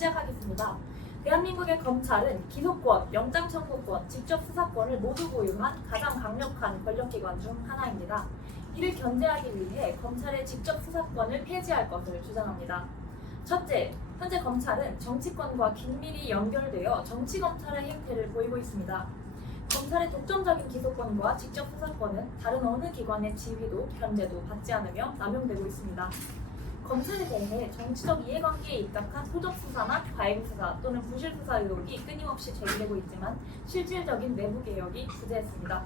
시작하겠습니다. 대한민국의 검찰은 기소권, 영장 청구권, 직접 수사권을 모두 보유한 가장 강력한 권력기관 중 하나입니다. 이를 견제하기 위해 검찰의 직접 수사권을 폐지할 것을 주장합니다. 첫째, 현재 검찰은 정치권과 긴밀히 연결되어 정치검찰의 행태를 보이고 있습니다. 검찰의 독점적인 기소권과 직접 수사권은 다른 어느 기관의 지위도 견제도 받지 않으며 남용되고 있습니다. 검찰에 대해 정치적 이해관계에 입각한 소적 수사나 과잉 수사 또는 부실 수사 의혹이 끊임없이 제기되고 있지만 실질적인 내부 개혁이 부재했습니다.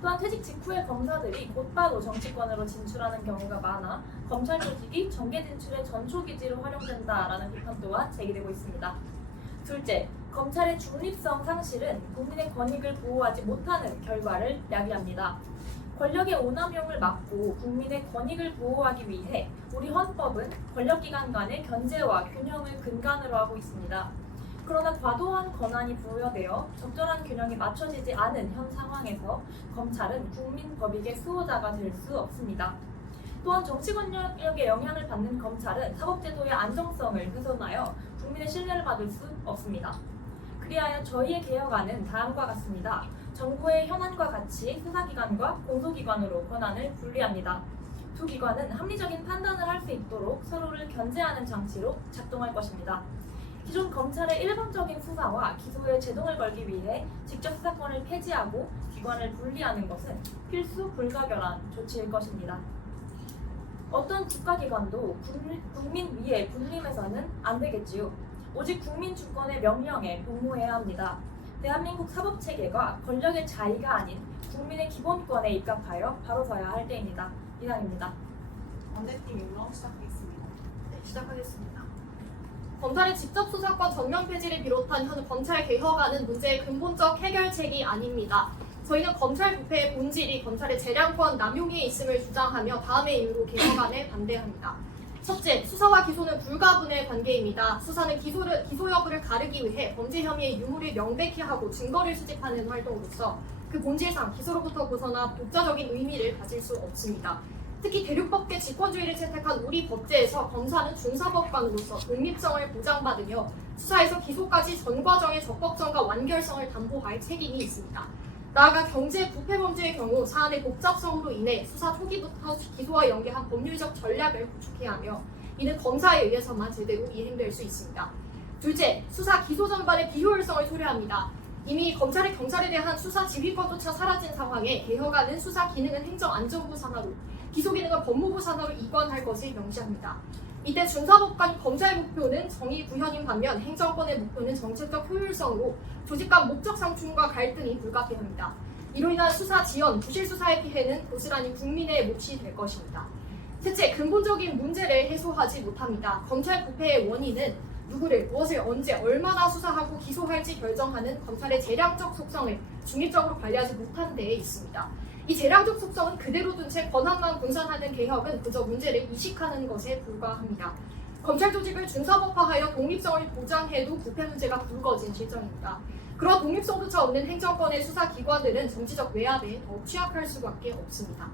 또한 퇴직 직후에 검사들이 곧바로 정치권으로 진출하는 경우가 많아 검찰 조직이 정계 진출의 전초기지로 활용된다라는 비판 또한 제기되고 있습니다. 둘째, 검찰의 중립성 상실은 국민의 권익을 보호하지 못하는 결과를 야기합니다. 권력의 오남용을 막고 국민의 권익을 보호하기 위해 우리 헌법은 권력기관 간의 견제와 균형을 근간으로 하고 있습니다. 그러나 과도한 권한이 부여되어 적절한 균형이 맞춰지지 않은 현 상황에서 검찰은 국민 법익의 수호자가 될 수 없습니다. 또한 정치 권력의 영향을 받는 검찰은 사법제도의 안정성을 훼손하여 국민의 신뢰를 받을 수 없습니다. 그리하여 저희의 개혁안은 다음과 같습니다. 정부의 현안과 같이 수사기관과 공소기관으로 권한을 분리합니다. 두 기관은 합리적인 판단을 할 수 있도록 서로를 견제하는 장치로 작동할 것입니다. 기존 검찰의 일반적인 수사와 기소에 제동을 걸기 위해 직접 수사권을 폐지하고 기관을 분리하는 것은 필수 불가결한 조치일 것입니다. 어떤 국가기관도 국민 위에 군림해서는 안 되겠지요. 오직 국민 주권의 명령에 복무해야 합니다. 대한민국 사법체계가 권력의 자의가 아닌 국민의 기본권에 입각하여 바로 서야 할 때입니다. 이상입니다. 반대팀 임명 시작하겠습니다. 네, 시작하겠습니다. 검찰의 직접 수사권 전면 폐지를 비롯한 현 검찰 개혁안은 문제의 근본적 해결책이 아닙니다. 저희는 검찰 부패의 본질이 검찰의 재량권 남용에 있음을 주장하며 다음의 이유로 개혁안에 반대합니다. 첫째, 수사와 기소는 불가분의 관계입니다. 수사는 기소 여부를 가르기 위해 범죄 혐의의 유무를 명백히 하고 증거를 수집하는 활동으로서 그 본질상 기소로부터 벗어나 독자적인 의미를 가질 수 없습니다. 특히 대륙법계 직권주의를 채택한 우리 법제에서 검사는 중사법관으로서 독립성을 보장받으며 수사에서 기소까지 전 과정의 적법성과 완결성을 담보할 책임이 있습니다. 나아가 경제 부패 범죄의 경우 사안의 복잡성으로 인해 수사 초기부터 기소와 연계한 법률적 전략을 구축해야 하며 이는 검사에 의해서만 제대로 이행될 수 있습니다. 둘째, 수사 기소 전반의 비효율성을 초래합니다. 이미 검찰의 경찰에 대한 수사 지휘권조차 사라진 상황에 개혁안은 수사 기능은 행정안전부 산하로 기소 기능은 법무부 산하로 이관할 것을 명시합니다. 이때 중사법관 검사의 목표는 정의 구현인 반면 행정권의 목표는 정책적 효율성으로 조직 간 목적 상충과 갈등이 불가피합니다. 이로 인한 수사 지연, 부실 수사의 피해는 고스란히 국민의 몫이 될 것입니다. 셋째, 근본적인 문제를 해소하지 못합니다. 검찰 부패의 원인은 누구를, 무엇을, 언제, 얼마나 수사하고 기소할지 결정하는 검찰의 재량적 속성을 중립적으로 관리하지 못한 데에 있습니다. 이 재량적 속성은 그대로 둔 채 권한만 분산하는 개혁은 그저 문제를 이식하는 것에 불과합니다. 검찰 조직을 중사법화하여 독립성을 보장해도 부패 문제가 불거진 실정입니다. 그러한 독립성조차 없는 행정권의 수사기관들은 정치적 외압에 더욱 취약할 수밖에 없습니다.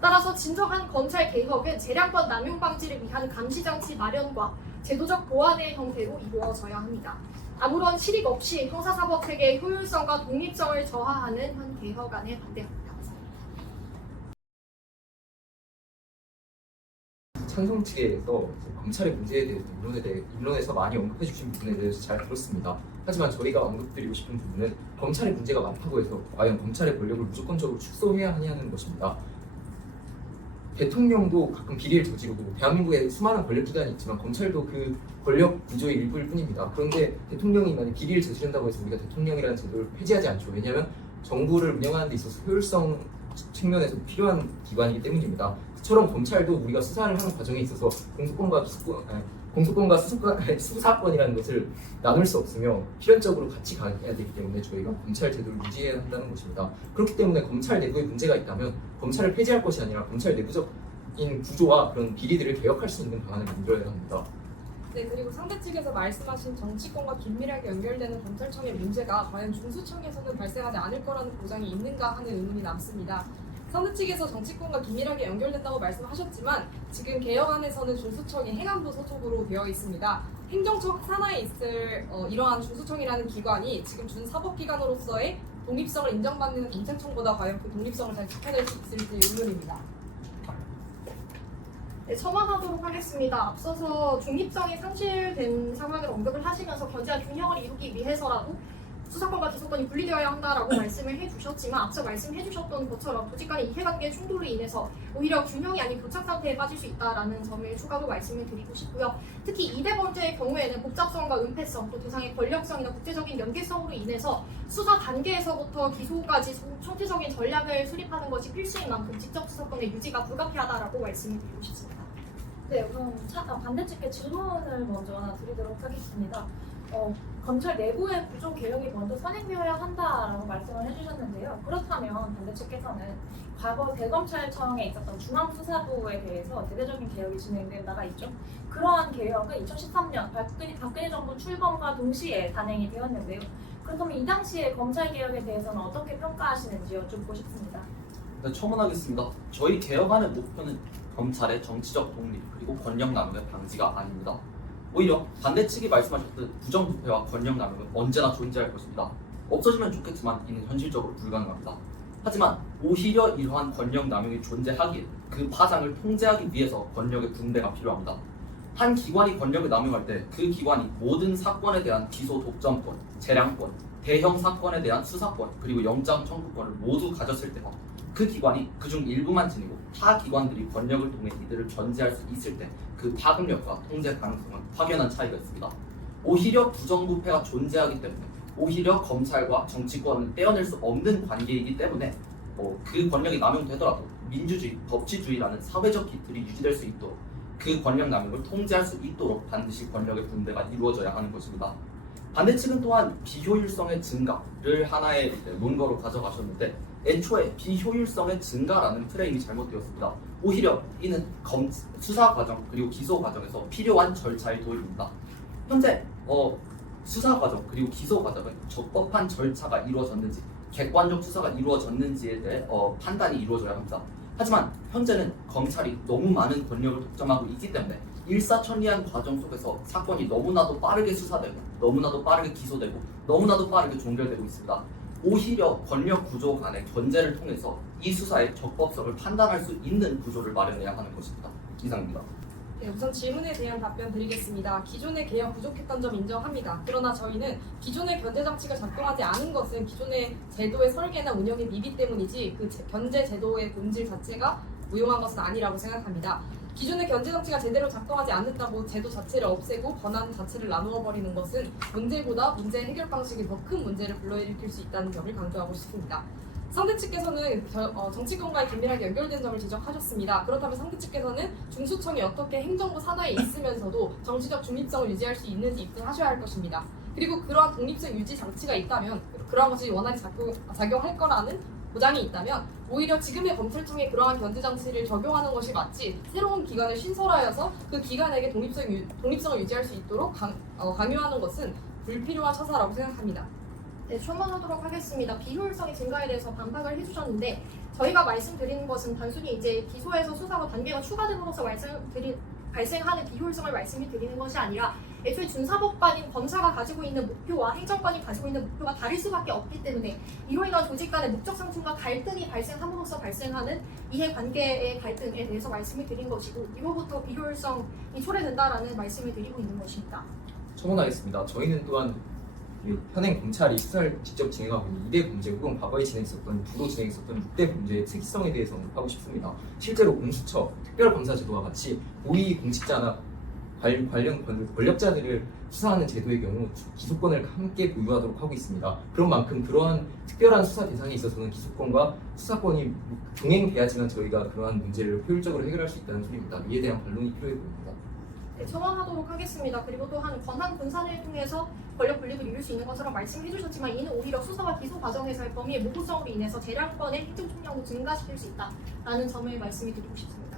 따라서 진정한 검찰 개혁은 재량권 남용 방지를 위한 감시장치 마련과 제도적 보완의 형태로 이루어져야 합니다. 아무런 실익 없이 형사사법체계의 효율성과 독립성을 저하하는 현 개혁안에 반대합니다. 찬성 측에서 검찰의 문제에 대해서 입론에서 많이 언급해 주신 부분에 대해서 잘 들었습니다. 하지만 저희가 언급드리고 싶은 부분은 검찰의 문제가 많다고 해서 과연 검찰의 권력을 무조건적으로 축소해야 하냐는 것입니다. 대통령도 가끔 비리를 저지르고 대한민국에 수많은 권력기관이 있지만 검찰도 그 권력 구조의 일부일 뿐입니다. 그런데 대통령이 만약 비리를 저지른다고 해서 우리가 대통령이라는 제도를 폐지하지 않죠. 왜냐하면 정부를 운영하는 데 있어서 효율성 측면에서 필요한 기관이기 때문입니다. 그처럼 검찰도 우리가 수사를 하는 과정에 있어서 공소권과 수사권이라는 것을 나눌 수 없으며 필연적으로 같이 가야 되기 때문에 저희가 검찰 제도를 유지해야 한다는 것입니다. 그렇기 때문에 검찰 내부에 문제가 있다면 검찰을 폐지할 것이 아니라 검찰 내부적인 구조와 그런 비리들을 개혁할 수 있는 방안을 만들어야 합니다. 네, 그리고 상대 측에서 말씀하신 정치권과 긴밀하게 연결되는 검찰청의 문제가 과연 중수청에서는 발생하지 않을 거라는 보장이 있는가 하는 의문이 남습니다. 상대 측에서 정치권과 긴밀하게 연결된다고 말씀하셨지만 지금 개혁안에서는 중수청이 행안부 소속으로 되어 있습니다. 행정처 산하에 있을 이러한 중수청이라는 기관이 지금 준사법기관으로서의 독립성을 인정받는 검찰청보다 과연 그 독립성을 잘 지켜낼 수 있을지 의문입니다. 네, 첨언하도록 하겠습니다. 앞서서 중립성이 상실된 상황을 언급을 하시면서 견제한 균형을 이루기 위해서라도 수사권과 기소권이 분리되어야 한다라고 말씀을 해주셨지만 앞서 말씀해주셨던 것처럼 조직 간의 이해관계 충돌로 인해서 오히려 균형이 아닌 교착 상태에 빠질 수 있다라는 점을 추가로 말씀을 드리고 싶고요. 특히 2대 범죄의 경우에는 복잡성과 은폐성, 또 대상의 권력성이나 국제적인 연계성으로 인해서 수사 단계에서부터 기소까지 총체적인 전략을 수립하는 것이 필수인 만큼 직접 수사권의 유지가 불가피하다라고 말씀을 드리고 싶습니다. 네, 그럼 반대측에 질문을 먼저 하나 드리도록 하겠습니다. 검찰 내부의 구조 개혁이 먼저 선행되어야 한다라고 말씀을 해주셨는데요. 그렇다면 반대측에서는 과거 대검찰청에 있었던 중앙수사부에 대해서 대대적인 개혁이 진행된 바가 있죠. 그러한 개혁은 2013년 박근혜 정부 출범과 동시에 단행이 되었는데요. 그렇다면 이 당시에 검찰 개혁에 대해서는 어떻게 평가하시는지 여쭙고 싶습니다. 네, 첨언하겠습니다. 저희 개혁안의 목표는 검찰의 정치적 독립 그리고 권력 남용의 방지가 아닙니다. 오히려 반대측이 말씀하셨듯 부정부패와 권력 남용은 언제나 존재할 것입니다. 없어지면 좋겠지만 이는 현실적으로 불가능합니다. 하지만 오히려 이러한 권력 남용이 존재하기에 그 파장을 통제하기 위해서 권력의 분배가 필요합니다. 한 기관이 권력을 남용할 때 그 기관이 모든 사건에 대한 기소 독점권, 재량권, 대형 사건에 대한 수사권, 그리고 영장 청구권을 모두 가졌을 때와 그 기관이 그중 일부만 지니고 타 기관들이 권력을 통해 이들을 견제할 수 있을 때 그 파급력과 통제 가능성은 확연한 차이가 있습니다. 오히려 부정부패가 존재하기 때문에 오히려 검찰과 정치권을 떼어낼 수 없는 관계이기 때문에 그 권력이 남용되더라도 민주주의, 법치주의라는 사회적 기틀이 유지될 수 있도록 그 권력 남용을 통제할 수 있도록 반드시 권력의 분배가 이루어져야 하는 것입니다. 반대측은 또한 비효율성의 증가를 하나의 논거로 가져가셨는데 애초에 비효율성의 증가라는 프레임이 잘못되었습니다. 오히려 이는 수사 과정 그리고 기소 과정에서 필요한 절차의 도입입니다. 현재 수사 과정 그리고 기소 과정은 적법한 절차가 이루어졌는지 객관적 수사가 이루어졌는지에 대해 판단이 이루어져야 합니다. 하지만 현재는 검찰이 너무 많은 권력을 독점하고 있기 때문에 일사천리한 과정 속에서 사건이 너무나도 빠르게 수사되고 너무나도 빠르게 기소되고 너무나도 빠르게 종결되고 있습니다. 오히려 권력 구조 간의 견제를 통해서 이 수사의 적법성을 판단할 수 있는 구조를 마련해야 하는 것입니다. 이상입니다. 네, 우선 질문에 대한 답변 드리겠습니다. 기존의 개혁 부족했던 점 인정합니다. 그러나 저희는 기존의 견제 장치가 작동하지 않은 것은 기존의 제도의 설계나 운영의 미비 때문이지 그 견제 제도의 본질 자체가 무용한 것은 아니라고 생각합니다. 기존의 견제 장치가 제대로 작동하지 않는다고 제도 자체를 없애고 권한 자체를 나누어 버리는 것은 문제보다 문제 해결 방식이 더 큰 문제를 불러일으킬 수 있다는 점을 강조하고 싶습니다. 상대 측께서는 정치권과의 긴밀하게 연결된 점을 지적하셨습니다. 그렇다면 상대 측께서는 중수청이 어떻게 행정부 산하에 있으면서도 정치적 중립성을 유지할 수 있는지 입증하셔야 할 것입니다. 그리고 그러한 독립성 유지 장치가 있다면 그러한 것이 원활히 작용할 거라는 보장이 있다면 오히려 지금의 검찰청에 그러한 견제 장치를 적용하는 것이 맞지 새로운 기관을 신설하여서 그 기관에게 독립성을 유지할 수 있도록 강요하는 것은 불필요한 처사라고 생각합니다. 네, 첨언하도록 하겠습니다. 비효율성의 증가에 대해서 반박을 해주셨는데 저희가 말씀드리는 것은 단순히 이제 기소에서 수사가 단계가 추가됨으로써 발생하는 비효율성을 말씀을 드리는 것이 아니라 애초에 준사법관인 검사가 가지고 있는 목표와 행정관이 가지고 있는 목표가 다를 수밖에 없기 때문에 이로 인한 조직 간의 목적 상충과 갈등이 발생함으로써 발생하는 이해관계의 갈등에 대해서 말씀을 드린 것이고 이로부터 비효율성이 초래된다라는 말씀을 드리고 있는 것입니다. 첨언하겠습니다. 저희는 또한 현행 검찰이 수사를 직접 진행하고 있는 2대 범죄 혹은 과거에 진행했었던 부도 진행했었던 6대 범죄의 특이성에 대해서 언급하고 싶습니다. 실제로 공수처, 특별검사제도와 같이 고위 공직자나 관련 권력자들을 수사하는 제도의 경우 기소권을 함께 보유하도록 하고 있습니다. 그런 만큼 그러한 특별한 수사 대상에 있어서는 기소권과 수사권이 병행돼야지만 저희가 그러한 문제를 효율적으로 해결할 수 있다는 소리입니다. 이에 대한 반론이 필요해 보입니다. 네, 첨언하도록 하겠습니다. 그리고 또한 권한 분산을 통해서 권력 분립을 이룰 수 있는 것처럼 말씀을 해주셨지만 이는 오히려 수사와 기소 과정에서의 범위의 모호성으로 인해서 재량권의 행정 총량도 증가시킬 수 있다라는 점을 말씀을 드리고 싶습니다.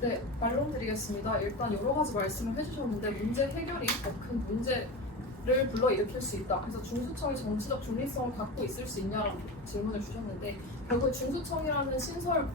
네, 반론 드리겠습니다. 일단 여러 가지 말씀을 해주셨는데 문제 해결이 더 큰 문제를 불러일으킬 수 있다. 그래서 중수청이 정치적 중립성을 갖고 있을 수 있냐라는 질문을 주셨는데 결국 중수청이라는 신설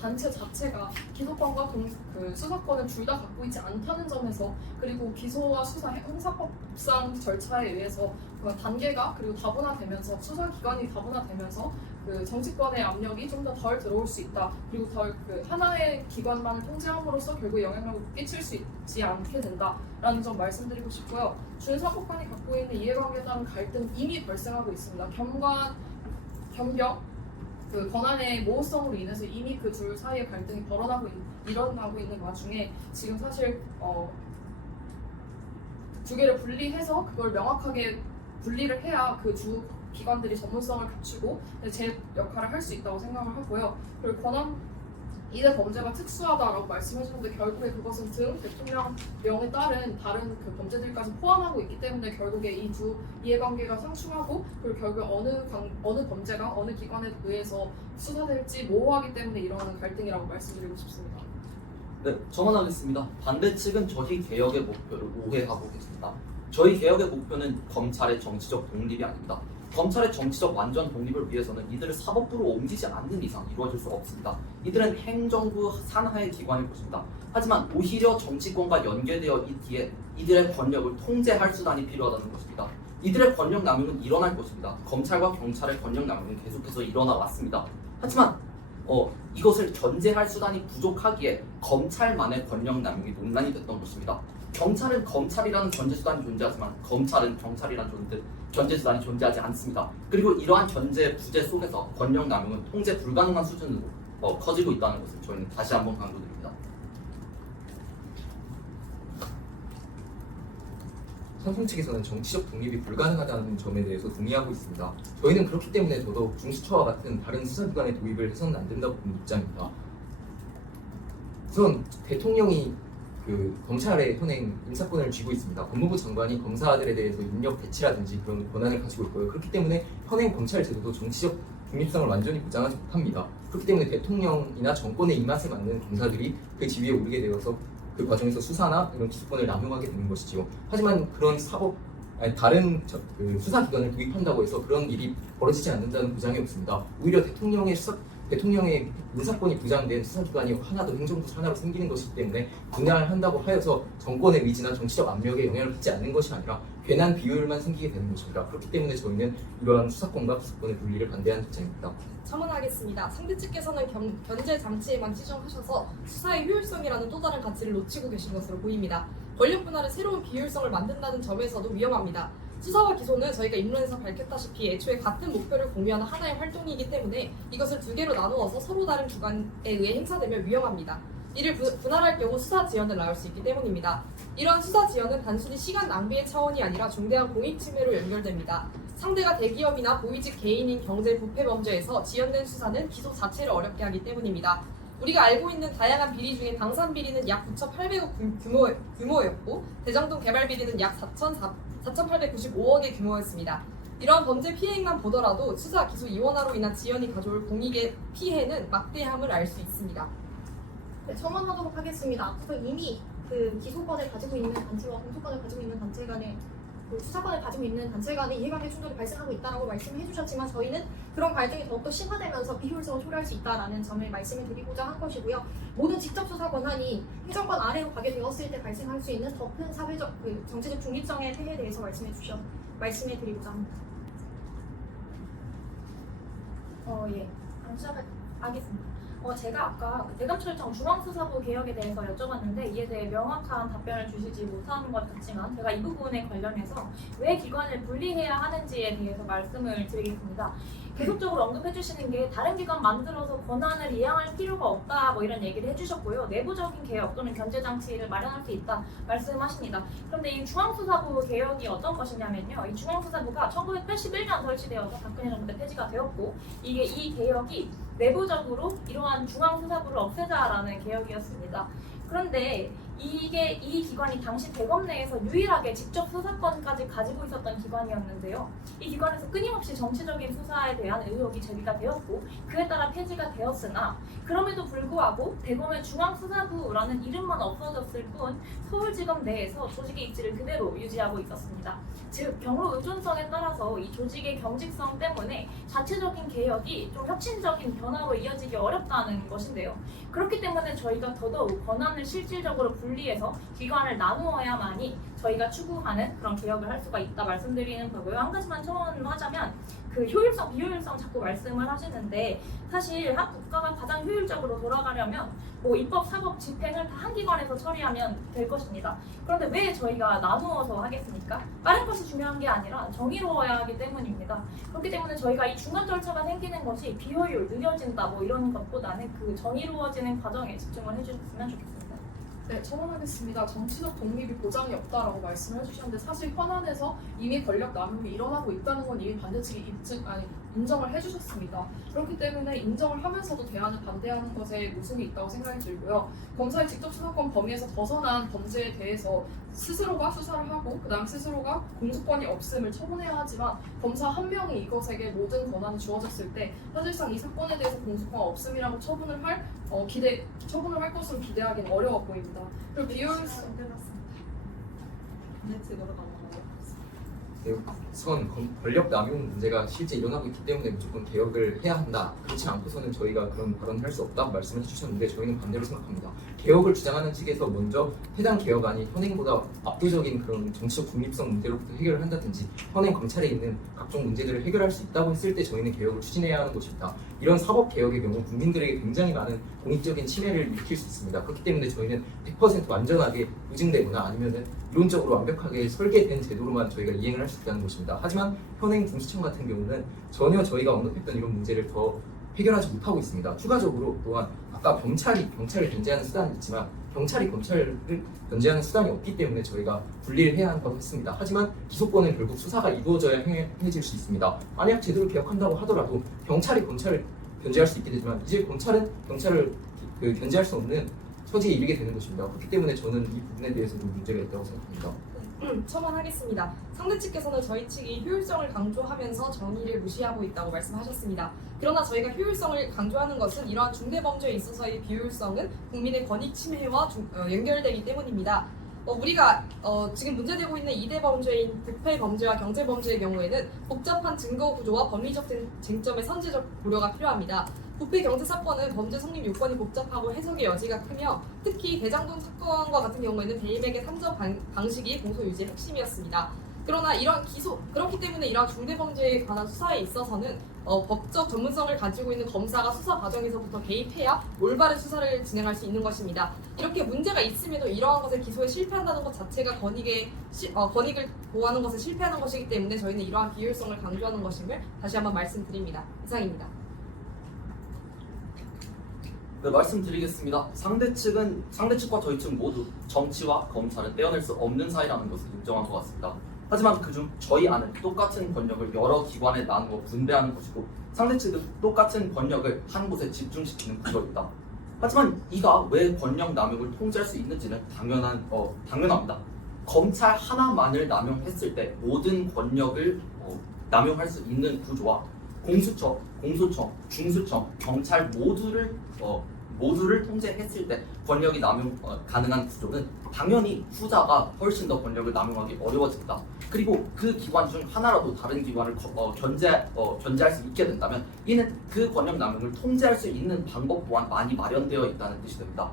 단체 자체가 기소권과 그 수사권을 둘 다 갖고 있지 않다는 점에서, 그리고 기소와 수사 형사법상 절차에 의해서 그 단계가 그리고 다분화되면서 수사기관이 다분화되면서 그 정치권의 압력이 좀 더 덜 들어올 수 있다. 그리고 덜 그 하나의 기관만을 통제함으로써 결국 영향력을 끼칠 수 있지 않게 된다라는 점 말씀드리고 싶고요. 준사법관이 갖고 있는 이해관계에 따른 갈등 이미 발생하고 있습니다. 겸경 그 권한의 모호성으로 인해서 이미 그 둘 사이의 갈등이 일어나고 있는 와중에 지금 사실 두 개를 분리해서 그걸 명확하게 분리를 해야 그 두 기관들이 전문성을 갖추고 제 역할을 할 수 있다고 생각을 하고요. 그리고 권한 이대 범죄가 특수하다라고 말씀하셨는데 결국에 그것은 등 대통령령에 따른 다른 그 범죄들까지 포함하고 있기 때문에 결국에 이 두 이해관계가 상충하고 그리고 결국 어느 범죄가 어느 기관에 의해서 수사될지 모호하기 때문에 일어나는 갈등이라고 말씀드리고 싶습니다. 네, 정언하겠습니다. 반대 측은 저희 개혁의 목표를 오해하고 계십니다. 저희 개혁의 목표는 검찰의 정치적 독립이 아닙니다. 검찰의 정치적 완전 독립을 위해서는 이들을 사법부로 옮기지 않는 이상 이루어질 수 없습니다. 이들은 행정부 산하의 기관일 것입니다. 하지만 오히려 정치권과 연계되어 있기에 이들의 권력을 통제할 수단이 필요하다는 것입니다. 이들의 권력 남용은 일어날 것입니다. 검찰과 경찰의 권력 남용은 계속해서 일어나 왔습니다. 하지만 이것을 견제할 수단이 부족하기에 검찰만의 권력 남용이 논란이 됐던 것입니다. 경찰은 검찰이라는 견제 수단이 존재하지만 검찰은 경찰이라는 견제 수단이 존재하지 않습니다. 그리고 이러한 견제 부재 속에서 권력 남용은 통제 불가능한 수준으로 커지고 있다는 것을 저희는 다시 한번 강조드립니다. 선생 측에서는 정치적 독립이 불가능하다는 점에 대해서 동의하고 있습니다. 저희는 그렇기 때문에 더더욱 중수처와 같은 다른 수사기관의 도입을 해서는 안 된다고 보는 입장입니다. 우선 대통령이 검찰의 현행 인사권을 쥐고 있습니다. 법무부 장관이 검사들에 대해서 인력 배치라든지 그런 권한을 가지고 있고요. 그렇기 때문에 현행 검찰 제도도 정치적 중립성을 완전히 보장하지 못합니다. 그렇기 때문에 대통령이나 정권의 입맛에 맞는 검사들이 그 지위에 오르게 되어서 그 과정에서 수사나 이런 기소권을 남용하게 되는 것이지요. 하지만 그런 다른 수사기관을 도입한다고 해서 그런 일이 벌어지지 않는다는 보장이 없습니다. 오히려 대통령의 인사권이 보장된 수사기관이 하나 더 행정부 산하로 생기는 것이기 때문에 분할한다고 하여서 정권의 의지나 정치적 압력에 영향을 받지 않는 것이 아니라 괜한 비효율만 생기게 되는 것입니다. 그렇기 때문에 저희는 이러한 수사권과 기소권의 분리를 반대하는 입장입니다. 첨언하겠습니다. 상대 측께서는 견제 장치에만 치중하셔서 수사의 효율성이라는 또 다른 가치를 놓치고 계신 것으로 보입니다. 권력 분할은 새로운 비효율성을 만든다는 점에서도 위험합니다. 수사와 기소는 저희가 입론에서 밝혔다시피 애초에 같은 목표를 공유하는 하나의 활동이기 때문에 이것을 두 개로 나누어서 서로 다른 기관에 의해 행사되면 위험합니다. 이를 분할할 경우 수사 지연을 낳을 수 있기 때문입니다. 이러한 수사 지연은 단순히 시간 낭비의 차원이 아니라 중대한 공익 침해로 연결됩니다. 상대가 대기업이나 고위직 개인인 경제 부패 범죄에서 지연된 수사는 기소 자체를 어렵게 하기 때문입니다. 우리가 알고 있는 다양한 비리 중에 방산 비리는 약 9,800억 규모였고 대장동 개발 비리는 약 4,895억의 규모였습니다. 이러한 범죄 피해액만 보더라도 수사, 기소, 이원화로 인한 지연이 가져올 공익의 피해는 막대함을 알 수 있습니다. 네, 첨언하도록 하겠습니다. 앞서 이미 그 기소권을 가지고 있는 단체와 공소권을 가지고 있는 단체 간의 수사권을 가지고 있는 단체 간의 이해관계 충돌이 발생하고 있다고 말씀을 해주셨지만 저희는 그런 갈등이 더욱더 심화되면서 비효율성을 초래할 수 있다는 점을 말씀을 드리고자 한 것이고요. 모든 직접 수사 권한이 행정권 아래로 가게 되었을 때 발생할 수 있는 더 큰 사회적 정치적 중립성의 폐해에 대해서 말씀해 드리고자 합니다. 예. 시작하겠습니다. 제가 아까 대검찰청 중앙수사부 개혁에 대해서 여쭤봤는데 이에 대해 명확한 답변을 주시지 못한 것 같지만 제가 이 부분에 관련해서 왜 기관을 분리해야 하는지에 대해서 말씀을 드리겠습니다. 계속적으로 언급해 주시는 게 다른 기관 만들어서 권한을 이양할 필요가 없다 이런 얘기를 해주셨고요. 내부적인 개혁 또는 견제 장치를 마련할 수 있다 말씀하십니다. 그런데 이 중앙수사부 개혁이 어떤 것이냐면요. 이 중앙수사부가 1981년 설치되어서 박근혜 정부 때 폐지가 되었고 이 개혁이 내부적으로 이러한 중앙수사부를 없애자라는 개혁이었습니다. 그런데 이 기관이 당시 대검 내에서 유일하게 직접 수사권까지 가지고 있었던 기관이었는데요. 이 기관에서 끊임없이 정치적인 수사에 대한 의혹이 제기가 되었고 그에 따라 폐지가 되었으나 그럼에도 불구하고 대검의 중앙수사부라는 이름만 없어졌을 뿐 서울지검 내에서 조직의 입지를 그대로 유지하고 있었습니다. 즉 경로 의존성에 따라서 이 조직의 경직성 때문에 자체적인 개혁이 좀 혁신적인 변화로 이어지기 어렵다는 것인데요. 그렇기 때문에 저희가 더더욱 권한을 실질적으로 분리해서 기관을 나누어야만이 저희가 추구하는 그런 개혁을 할 수가 있다 말씀드리는 거고요. 한 가지만 첨언하자면 그 효율성, 비효율성 자꾸 말씀을 하시는데 사실 한 국가가 가장 효율적으로 돌아가려면 뭐 입법, 사법, 집행을 다 한 기관에서 처리하면 될 것입니다. 그런데 왜 저희가 나누어서 하겠습니까? 빠른 것이 중요한 게 아니라 정의로워야 하기 때문입니다. 그렇기 때문에 저희가 이 중간 절차가 생기는 것이 비효율, 느려진다 뭐 이런 것보다는 그 정의로워지는 과정에 집중을 해주셨으면 좋겠습니다. 네, 첨언하겠습니다. 정치적 독립이 보장이 없다라고 말씀을 해주셨는데 사실 현안에서 이미 권력 남용이 일어나고 있다는 건 이미 반대측이 인정을 해주셨습니다. 그렇기 때문에 인정을 하면서도 대안을 반대하는 것에 모순이 있다고 생각이 들고요. 검사의 직접 수사권 범위에서 벗어난 범죄에 대해서 스스로가 수사를 하고 그다음 스스로가 공소권이 없음을 처분해야 하지만 검사 한 명이 이것에게 모든 권한이 주어졌을 때 사실상 이 사건에 대해서 공소권 없음이라고 처분을 할 것으로 기대하기는 어려워 보입니다. 그리고 비효율성 반대측으로 넘어가요. 우선 권력 남용 문제가 실제 일어나고 있기 때문에 무조건 개혁을 해야 한다. 그렇지 않고서는 저희가 그런 발언을 할 수 없다고 말씀을 해주셨는데 저희는 반대로 생각합니다. 개혁을 주장하는 측에서 먼저 해당 개혁안이 현행보다 압도적인 그런 정치적 중립성 문제로부터 해결을 한다든지 현행 검찰에 있는 각종 문제들을 해결할 수 있다고 했을 때 저희는 개혁을 추진해야 하는 것입니다. 이런 사법 개혁의 경우 국민들에게 굉장히 많은 공익적인 침해를 일으킬 수 있습니다. 그렇기 때문에 저희는 100% 완전하게 의증되거나 아니면은 이론적으로 완벽하게 설계된 제도로만 저희가 이행을 할 수 있다는 것입니다. 하지만 현행 중수청 같은 경우는 전혀 저희가 언급했던 이런 문제를 더 해결하지 못하고 있습니다. 추가적으로 또한 아까 경찰을 견제하는 수단이 있지만 경찰이 검찰을 견제하는 수단이 없기 때문에 저희가 분리를 해야 한다고 했습니다. 하지만 기소권은 결국 수사가 이루어져야 행해질 수 있습니다. 만약 제도를 개혁한다고 하더라도 경찰이 검찰을 견제할 수 있게 되지만 이제 검찰은 경찰을 견제할 수 없는 처지에 이르게 되는 것입니다. 그렇기 때문에 저는 이 부분에 대해서도 문제가 있다고 생각합니다. 첨언하겠습니다. 상대 측에서는 저희 측이 효율성을 강조하면서 정의를 무시하고 있다고 말씀하셨습니다. 그러나 저희가 효율성을 강조하는 것은 이러한 중대범죄에 있어서의 비효율성은 국민의 권익 침해와 연결되기 때문입니다. 우리가 지금 문제되고 있는 2대 범죄인 부패 범죄와 경제 범죄의 경우에는 복잡한 증거 구조와 법리적 쟁점의 선제적 고려가 필요합니다. 부패 경제 사건은 범죄 성립 요건이 복잡하고 해석의 여지가 크며 특히 대장동 사건과 같은 경우에는 배임액의 산정 방식이 공소 유지의 핵심이었습니다. 그러나 그렇기 때문에 이러한 중대 범죄에 관한 수사에 있어서는 법적 전문성을 가지고 있는 검사가 수사 과정에서부터 개입해야 올바른 수사를 진행할 수 있는 것입니다. 이렇게 문제가 있음에도 이러한 것에 기소에 실패한다는 것 자체가 권익을 보호하는 것에 실패하는 것이기 때문에 저희는 이러한 비효율성을 강조하는 것임을 다시 한번 말씀드립니다. 이상입니다. 네, 말씀드리겠습니다. 상대 측과 저희 측 모두 정치와 검찰은 떼어낼 수 없는 사이라는 것을 인정한 것 같습니다. 하지만 그중 저희 안은 똑같은 권력을 여러 기관에 나누어 분배하는 것이고 상대 측은 똑같은 권력을 한 곳에 집중시키는 구조입니다. 하지만 이가 왜 권력 남용을 통제할 수 있는지는 당연합니다. 검찰 하나만을 남용했을 때 모든 권력을 남용할 수 있는 구조와 공수처, 공소청, 중수청, 경찰 모두를 통제했을 때 권력이 남용 가능한 구조는 당연히 후자가 훨씬 더 권력을 남용하기 어려워집니다. 그리고 그 기관 중 하나라도 다른 기관을 견제할 수 있게 된다면 이는 그 권력 남용을 통제할 수 있는 방법 또한 많이 마련되어 있다는 뜻이 됩니다.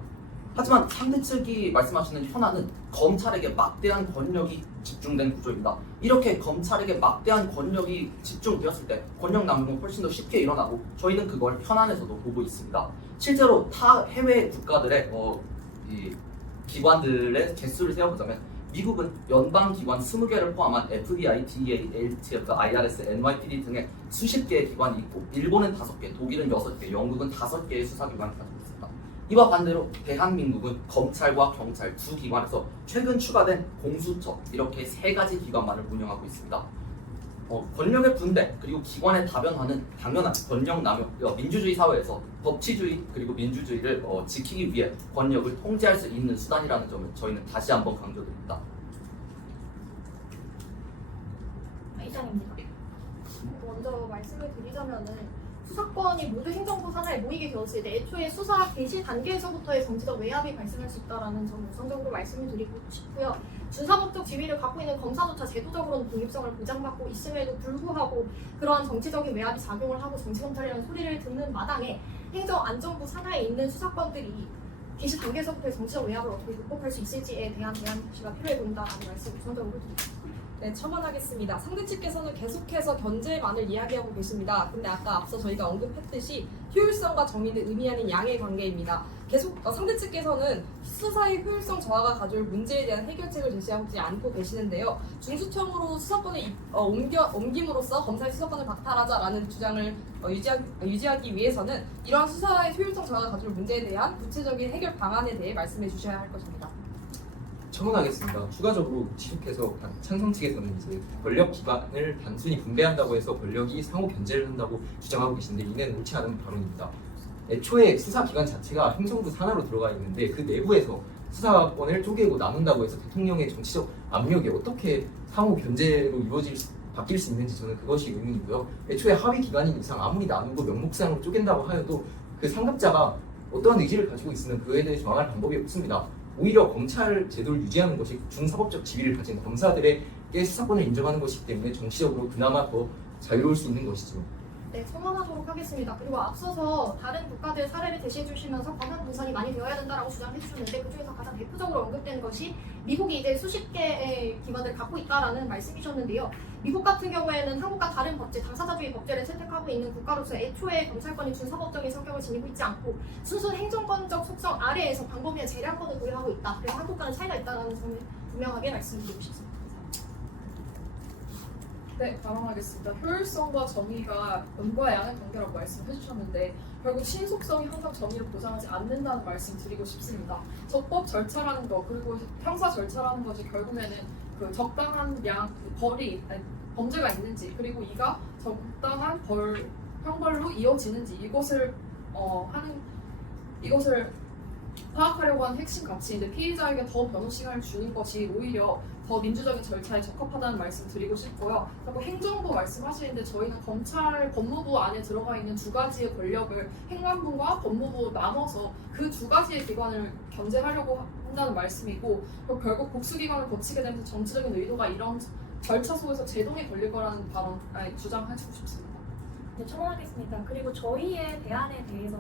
하지만 상대 측이 말씀하시는 현안은 검찰에게 막대한 권력이 집중된 구조입니다. 이렇게 검찰에게 막대한 권력이 집중되었을 때 권력 남용은 훨씬 더 쉽게 일어나고 저희는 그걸 현안에서도 보고 있습니다. 실제로 타 해외 국가들의 이 기관들의 개수를 세어보자면 미국은 연방기관 20개를 포함한 FBI, DEA, ATF, IRS, NYPD 등의 수십 개의 기관이 있고 일본은 5개, 독일은 6개, 영국은 5개의 수사기관을 가지고 있습니다. 이와 반대로 대한민국은 검찰과 경찰 두 기관에서 최근 추가된 공수처 이렇게 3가지 기관만을 운영하고 있습니다. 권력의 분배 그리고 기관의 다변화는 당연한 권력 남용 민주주의 사회에서 법치주의 그리고 민주주의를 지키기 위해 권력을 통제할 수 있는 수단이라는 점을 저희는 다시 한번 강조드립니다. 이상입니다. 먼저 말씀을 드리자면은 수사권이 모두 행정부 산하에 모이게 되었을 때 애초에 수사 개시 단계에서부터의 정치적 외압이 발생할 수 있다는 점을 우선적으로 말씀을 드리고 싶고요. 준사법적 지위를 갖고 있는 검사조차 제도적으로는 독립성을 보장받고 있음에도 불구하고 그러한 정치적인 외압이 작용을 하고 정치검찰이라는 소리를 듣는 마당에 행정안전부 산하에 있는 수사권들이 개시 단계에서부터의 정치적 외압을 어떻게 극복할 수 있을지에 대한 제시가 필요해 보인다라는 말씀을 우선적으로 드립니다. 네, 첨언하겠습니다. 상대 측께서는 계속해서 견제만을 이야기하고 계십니다. 근데 아까 앞서 저희가 언급했듯이 효율성과 정의는 의미 아닌 양의 관계입니다. 계속 상대 측께서는 수사의 효율성 저하가 가져올 문제에 대한 해결책을 제시하지 않고 계시는데요. 중수청으로 수사권을 옮김으로써 검사의 수사권을 박탈하자라는 주장을 유지하기 위해서는 이러한 수사의 효율성 저하가 가져올 문제에 대한 구체적인 해결 방안에 대해 말씀해 주셔야 할 것입니다. 첨언하겠습니다. 추가적으로 지속해서 찬성 측에서는 이제 권력 기관을 단순히 분배한다고 해서 권력이 상호 견제를 한다고 주장하고 계신데 이는 옳지 않은 발언입니다. 애초에 수사 기관 자체가 행정부 산하로 들어가 있는데 그 내부에서 수사권을 쪼개고 나눈다고 해서 대통령의 정치적 압력이 어떻게 상호 견제로 바뀔 수 있는지 저는 그것이 의문이고요. 애초에 하위 기관인 이상 아무리 나누고 명목상으로 쪼갠다고 하여도 그 상급자가 어떠한 의지를 가지고 있으면 그에 대해 저항할 방법이 없습니다. 오히려 검찰 제도를 유지하는 것이 중사법적 지위를 가진 검사들에게 수사권을 인정하는 것이기 때문에 정치적으로 그나마 더 자유로울 수 있는 것이죠. 네, 첨언하도록 하겠습니다. 그리고 앞서서 다른 국가들 사례를 제시해 주시면서 권한 분산이 많이 되어야 된다라고 주장해 주셨는데 그중에서 가장 대표적으로 언급되는 것이 미국이 이제 수십 개의 기관을 갖고 있다라는 말씀이셨는데요. 미국 같은 경우에는 한국과 다른 법제, 당사자주의 법제를 채택하고 있는 국가로서 애초에 검찰권이 준사법적인 성격을 지니고 있지 않고 순수 행정권적 속성 아래에서 방법이나 재량권을 보유하고 있다. 그래서 한국과는 차이가 있다는 점을 분명하게 말씀드리고 싶습니다. 네, 발언하겠습니다. 효율성과 정의가 음과 양의 관계라고 말씀해 주셨는데 결국 신속성이 항상 정의를 보장하지 않는다는 말씀 드리고 싶습니다. 적법 절차라는 거 그리고 형사 절차라는 것이 결국에는 그 적당한 범죄가 있는지 그리고 이가 적당한 형벌로 이어지는지 이것을 파악하려고 하는 핵심 가치인데 피의자에게 더 변호 시간을 주는 것이 오히려 더 민주적인 절차에 적합하다는 말씀 드리고 싶고요. 자꾸 행정부 말씀하시는데 저희는 검찰, 법무부 안에 들어가 있는 두 가지의 권력을 행안부와 법무부 나눠서 그 두 가지의 기관을 견제하려고 한다는 말씀이고 결국 복수기관을 거치게 되면서 정치적인 의도가 이런 절차 속에서 제동이 걸릴 거라는 주장하시고 싶습니다. 네, 첨언하겠습니다. 그리고 저희의 대안에 대해서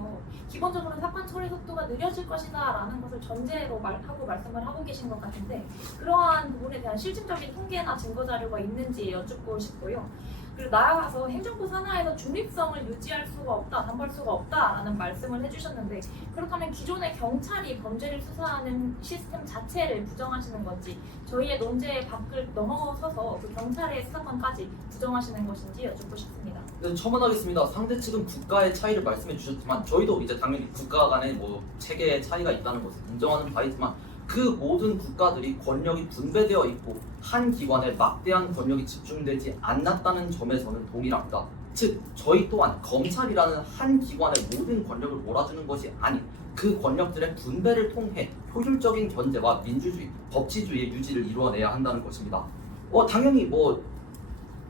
기본적으로 사건 처리 속도가 느려질 것이다 라는 것을 전제로 말씀을 하고 계신 것 같은데 그러한 부분에 대한 실질적인 통계나 증거 자료가 있는지 여쭙고 싶고요. 그리고 나아가서 행정부 산하에서 중립성을 유지할 수가 없다, 담보할 수가 없다라는 말씀을 해주셨는데 그렇다면 기존의 경찰이 범죄를 수사하는 시스템 자체를 부정하시는 건지 저희의 논제 밖을 넘어서서 그 경찰의 수사권까지 부정하시는 것인지 여쭙고 싶습니다. 네, 첨언하겠습니다. 상대 측은 국가의 차이를 말씀해 주셨지만 저희도 이제 당연히 국가 간의 체계의 차이가 있다는 것을 인정하는 바이지만 그 모든 국가들이 권력이 분배되어 있고 한 기관에 막대한 권력이 집중되지 않았다는 점에서는 동일합니다. 즉 저희 또한 검찰이라는 한 기관의 모든 권력을 몰아주는 것이 아닌 그 권력들의 분배를 통해 효율적인 견제와 민주주의, 법치주의의 유지를 이루어내야 한다는 것입니다. 당연히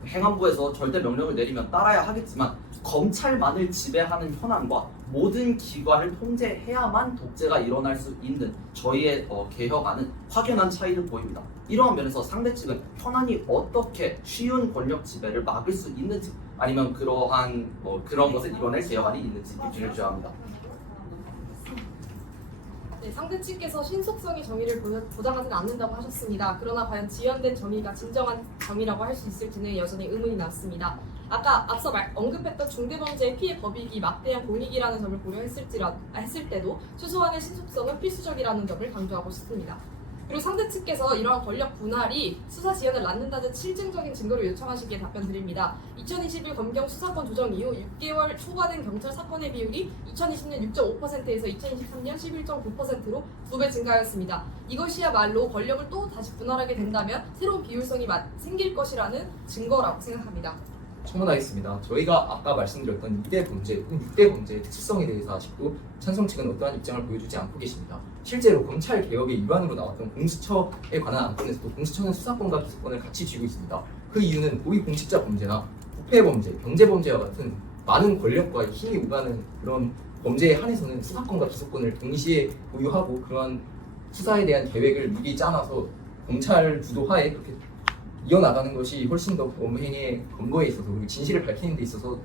행안부에서 절대 명령을 내리면 따라야 하겠지만 검찰만을 지배하는 현안과 모든 기관을 통제해야만 독재가 일어날 수 있는 저희의 개혁안은 확연한 차이를 보입니다. 이러한 면에서 상대 측은 현안이 어떻게 쉬운 권력 지배를 막을 수 있는지 아니면 그런 것을 이뤄낼 개혁안이 있는지 입증해 주셔야 합니다. 네, 상대 측께서 신속성이 정의를 보장하지는 않는다고 하셨습니다. 그러나 과연 지연된 정의가 진정한 정의라고 할 수 있을지는 여전히 의문이 남습니다. 아까 앞서 언급했던 중대범죄의 피해 법익이 막대한 공익이라는 점을 고려했을 때도 최소한의 신속성은 필수적이라는 점을 강조하고 싶습니다. 그리고 상대 측께서 이러한 권력 분할이 수사 지연을 낳는다는 실증적인 증거를 요청하시기에 답변 드립니다. 2021 검경 수사권 조정 이후 6개월 초과된 경찰 사건의 비율이 2020년 6.5%에서 2023년 11.9%로 2배 증가하였습니다. 이것이야말로 권력을 또 다시 분할하게 된다면 새로운 비율성이 생길 것이라는 증거라고 생각합니다. 첨언하겠습니다. 저희가 아까 말씀드렸던 2대 범죄 혹은 6대 범죄의 특수성에 대해서 아직도 찬성 측은 어떠한 입장을 보여주지 않고 계십니다. 실제로 검찰 개혁의 일환으로 나왔던 공수처에 관한 안건에서도 공수처는 수사권과 기소권을 같이 쥐고 있습니다. 그 이유는 고위 공직자 범죄나 부패 범죄, 경제 범죄와 같은 많은 권력과 힘이 오가는 그런 범죄에 한해서는 수사권과 기소권을 동시에 보유하고 그러한 수사에 대한 계획을 미리 짜놔서 검찰 주도하에 그렇게 이어나가는 것이 훨씬 더 범행의 검거에 있어서 그리고 진실을 밝히는 데 있어서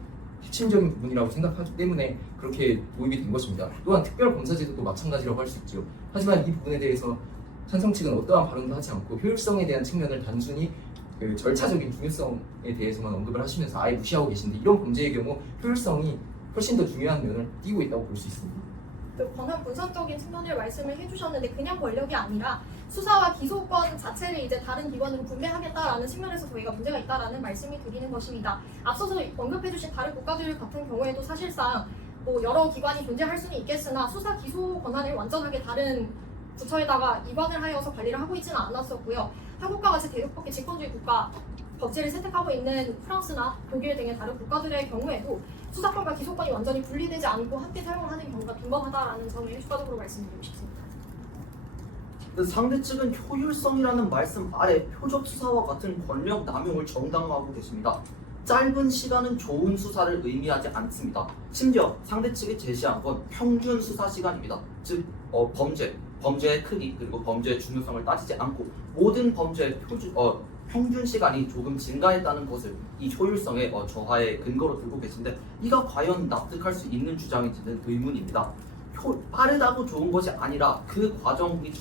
핵심적인 부분이라고 생각하기 때문에 그렇게 도입이 된 것입니다. 또한 특별검사제도도 마찬가지라고 할 수 있죠. 하지만 이 부분에 대해서 찬성 측은 어떠한 발언도 하지 않고 효율성에 대한 측면을 단순히 그 절차적인 중요성에 대해서만 언급을 하시면서 아예 무시하고 계신데 이런 범죄의 경우 효율성이 훨씬 더 중요한 면을 띄고 있다고 볼 수 있습니다. 그 권한 분산적인 측면을 말씀을 해주셨는데 그냥 권력이 아니라 수사와 기소권 자체를 이제 다른 기관으로 분배하겠다라는 측면에서 저희가 문제가 있다라는 말씀을 드리는 것입니다. 앞서서 언급해주신 다른 국가들 같은 경우에도 사실상 뭐 여러 기관이 존재할 수는 있겠으나 수사 기소 권한을 완전하게 다른 부처에다가 이관을 하여서 관리를 하고 있지는 않았었고요. 한국과 같이 대륙법계 집권주의 국가 법제를 채택하고 있는 프랑스나 독일 등의 다른 국가들의 경우에도 수사권과 기소권이 완전히 분리되지 않고 함께 사용을 하는 경우가 빈번하다라는 점을 추가적으로 말씀드리고 싶습니다. 상대 측은 효율성이라는 말씀 아래 표적 수사와 같은 권력 남용을 정당화하고 계십니다. 짧은 시간은 좋은 수사를 의미하지 않습니다. 심지어 상대 측이 제시한 건 평균 수사 시간입니다. 즉 범죄의 크기 그리고 범죄의 중요성을 따지지 않고 모든 범죄의 평균 시간이 조금 증가했다는 것을 이 효율성의 저하의 근거로 들고 계신데 이가 과연 납득할 수 있는 주장인지는 의문입니다. 빠르다고 좋은 것이 아니라 그 과정이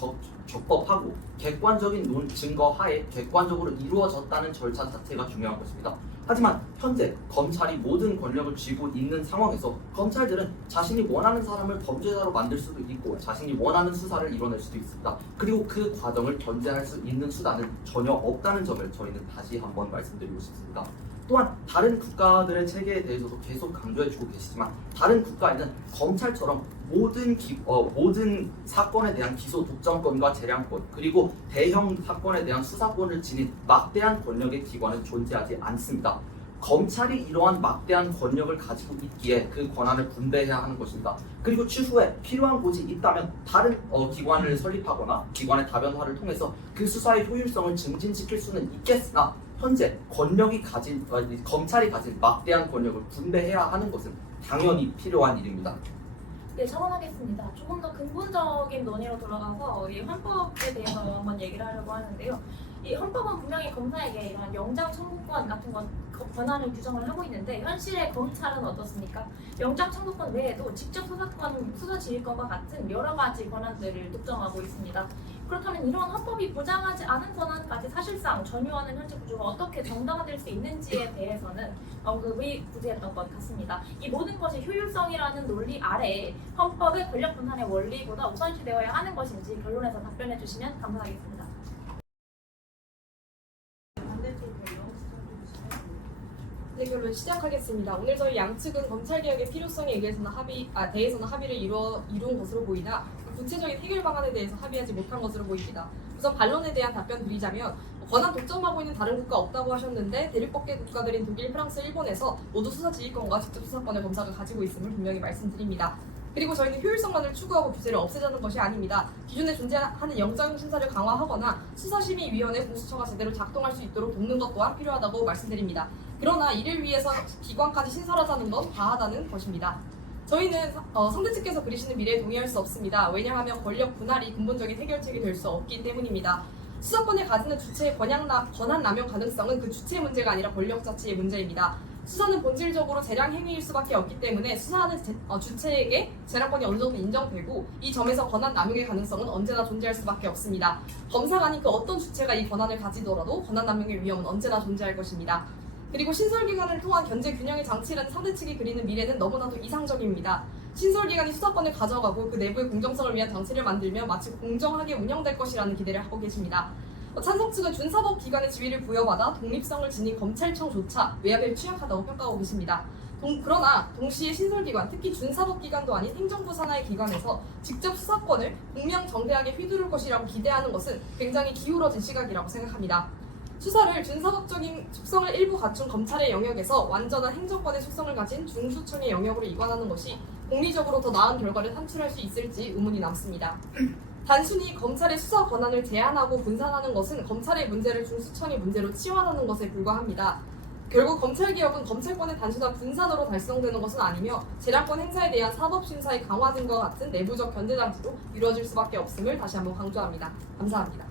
적법하고 객관적인 증거 하에 객관적으로 이루어졌다는 절차 자체가 중요한 것입니다. 하지만 현재 검찰이 모든 권력을 쥐고 있는 상황에서 검찰들은 자신이 원하는 사람을 범죄자로 만들 수도 있고 자신이 원하는 수사를 이뤄낼 수도 있습니다. 그리고 그 과정을 견제할 수 있는 수단은 전혀 없다는 점을 저희는 다시 한번 말씀드리고 싶습니다. 또한 다른 국가들의 체계에 대해서도 계속 강조해주고 계시지만 다른 국가에는 검찰처럼 모든 사건에 대한 기소 독점권과 재량권 그리고 대형 사건에 대한 수사권을 지닌 막대한 권력의 기관은 존재하지 않습니다. 검찰이 이러한 막대한 권력을 가지고 있기에 그 권한을 분배해야 하는 것입니다. 그리고 추후에 필요한 곳이 있다면 다른 기관을 설립하거나 기관의 다변화를 통해서 그 수사의 효율성을 증진시킬 수는 있겠으나 현재 검찰이 가진 막대한 권력을 분배해야 하는 것은 당연히 필요한 일입니다. 네, 첨언하겠습니다. 조금 더 근본적인 논의로 돌아가서 이 헌법에 대해서 한번 얘기를 하려고 하는데요. 이 헌법은 분명히 검사에게 이런 영장 청구권 같은 권한을 규정을 하고 있는데 현실의 검찰은 어떻습니까? 영장 청구권 외에도 직접 수사권, 수사지휘권과 같은 여러 가지 권한들을 독점하고 있습니다. 그렇다면 이런 헌법이 보장하지 않은 권한까지 사실상 전유하는 현재 구조가 어떻게 정당화될 수 있는지에 대해서는 언급이 부재했던 것 같습니다. 이 모든 것이 효율성이라는 논리 아래에 헌법의 권력 분산의 원리보다 우선시되어야 하는 것인지 결론에서 답변해 주시면 감사하겠습니다. 반대쪽 변경 시작해주시면 네, 결론 시작하겠습니다. 오늘 저희 양측은 검찰개혁의 필요성에 대해서는 합의를 이룬 것으로 보이나 구체적인 해결 방안에 대해서 합의하지 못한 것으로 보입니다. 우선 반론에 대한 답변 드리자면 권한 독점하고 있는 다른 국가 없다고 하셨는데 대륙법계 국가들인 독일, 프랑스, 일본에서 모두 수사지휘권과 직접 수사권을 검사가 가지고 있음을 분명히 말씀드립니다. 그리고 저희는 효율성만을 추구하고 규제를 없애자는 것이 아닙니다. 기존에 존재하는 영장 심사를 강화하거나 수사심의위원회 공수처가 제대로 작동할 수 있도록 돕는 것 또한 필요하다고 말씀드립니다. 그러나 이를 위해서 기관까지 신설하자는 건 과하다는 것입니다. 저희는 상대 측께서 그리시는 미래에 동의할 수 없습니다. 왜냐하면 권력 분할이 근본적인 해결책이 될 수 없기 때문입니다. 수사권을 가지는 주체의 권한 남용 가능성은 그 주체의 문제가 아니라 권력 자체의 문제입니다. 수사는 본질적으로 재량 행위일 수밖에 없기 때문에 수사하는 주체에게 재량권이 어느 정도 인정되고 이 점에서 권한 남용의 가능성은 언제나 존재할 수밖에 없습니다. 검사가 아닌 그 어떤 주체가 이 권한을 가지더라도 권한 남용의 위험은 언제나 존재할 것입니다. 그리고 신설기관을 통한 견제 균형의 장치라는 상대 측이 그리는 미래는 너무나도 이상적입니다. 신설기관이 수사권을 가져가고 그 내부의 공정성을 위한 장치를 만들면 마치 공정하게 운영될 것이라는 기대를 하고 계십니다. 찬성 측은 준사법기관의 지위를 부여받아 독립성을 지닌 검찰청조차 외압에 취약하다고 평가하고 계십니다. 그러나 동시에 신설기관, 특히 준사법기관도 아닌 행정부 산하의 기관에서 직접 수사권을 공명정대하게 휘두를 것이라고 기대하는 것은 굉장히 기울어진 시각이라고 생각합니다. 수사를 준사법적인 속성을 일부 갖춘 검찰의 영역에서 완전한 행정권의 속성을 가진 중수청의 영역으로 이관하는 것이 공리적으로 더 나은 결과를 산출할 수 있을지 의문이 남습니다. 단순히 검찰의 수사 권한을 제한하고 분산하는 것은 검찰의 문제를 중수청의 문제로 치환하는 것에 불과합니다. 결국 검찰개혁은 검찰권의 단순한 분산으로 달성되는 것은 아니며 재량권 행사에 대한 사법심사의 강화 등과 같은 내부적 견제장치로 이루어질 수밖에 없음을 다시 한번 강조합니다. 감사합니다.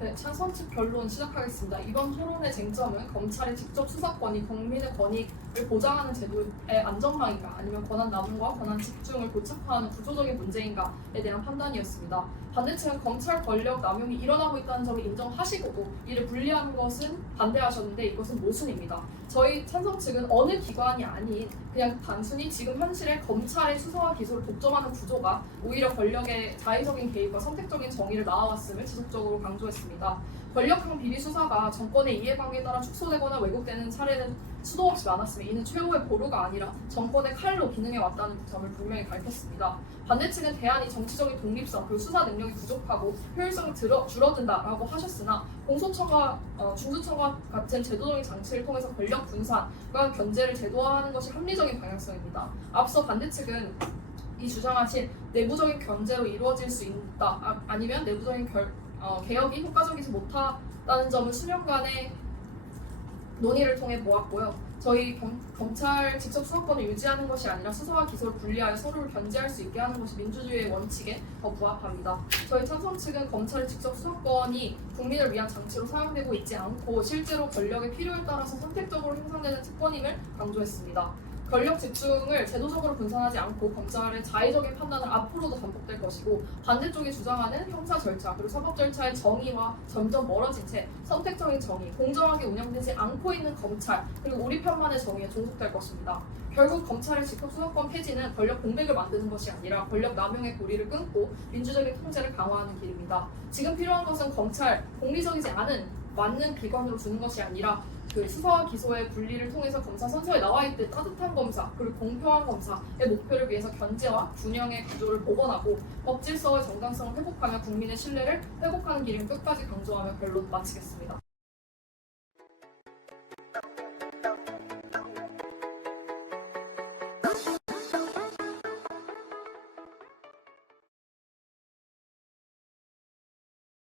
네, 찬성 측 변론 시작하겠습니다. 이번 토론의 쟁점은 검찰의 직접 수사권이 국민의 권익을 보장하는 제도의 안전망인가 아니면 권한 남용과 권한 집중을 고착화하는 구조적인 문제인가에 대한 판단이었습니다. 반대측은 검찰 권력 남용이 일어나고 있다는 점을 인정하시고도 이를 분리하는 것은 반대하셨는데 이것은 모순입니다. 저희 찬성 측은 어느 기관이 아닌 그냥 단순히 지금 현실의 검찰의 수사와 기소를 독점하는 구조가 오히려 권력의 자의적인 개입과 선택적인 정의를 낳아왔음을 지속적으로 강조했습니다. 권력형 비리 수사가 정권의 이해관계에 따라 축소되거나 왜곡되는 사례는 수도 없이 많았으며 이는 최후의 보루가 아니라 정권의 칼로 기능해왔다는 점을 분명히 밝혔습니다. 반대측은 대안이 정치적인 독립성 그리고 수사 능력이 부족하고 효율성이 줄어든다라고 하셨으나 공소청과 중수청과 같은 제도적인 장치를 통해서 권력 분산과 견제를 제도화하는 것이 합리적인 방향성입니다. 앞서 반대측은 이 주장하신 내부적인 견제로 이루어질 수 있다 아니면 내부적인 개혁이 효과적이지 못하다는 점을 수년간의 논의를 통해 보았고요. 저희 검찰 직접 수사권을 유지하는 것이 아니라 수사와 기소를 분리하여 서로를 견제할 수 있게 하는 것이 민주주의의 원칙에 더 부합합니다. 저희 찬성 측은 검찰의 직접 수사권이 국민을 위한 장치로 사용되고 있지 않고 실제로 권력의 필요에 따라서 선택적으로 행사되는 특권임을 강조했습니다. 권력 집중을 제도적으로 분산하지 않고 검찰의 자의적인 판단은 앞으로도 반복될 것이고 반대쪽이 주장하는 형사 절차 그리고 사법 절차의 정의와 점점 멀어진 채 선택적인 정의, 공정하게 운영되지 않고 있는 검찰 그리고 우리 편만의 정의에 종속될 것입니다. 결국 검찰의 직접 수사권 폐지는 권력 공백을 만드는 것이 아니라 권력 남용의 고리를 끊고 민주적인 통제를 강화하는 길입니다. 지금 필요한 것은 검찰, 공리적이지 않은 맞는 기관으로 두는 것이 아니라 그 수사와 기소의 분리를 통해서 검사 선서에 나와 있듯 따뜻한 검사 그리고 공평한 검사의 목표를 위해서 견제와 균형의 구조를 복원하고 법 질서의 정당성을 회복하며 국민의 신뢰를 회복하는 길을 끝까지 강조하며 변론 마치겠습니다.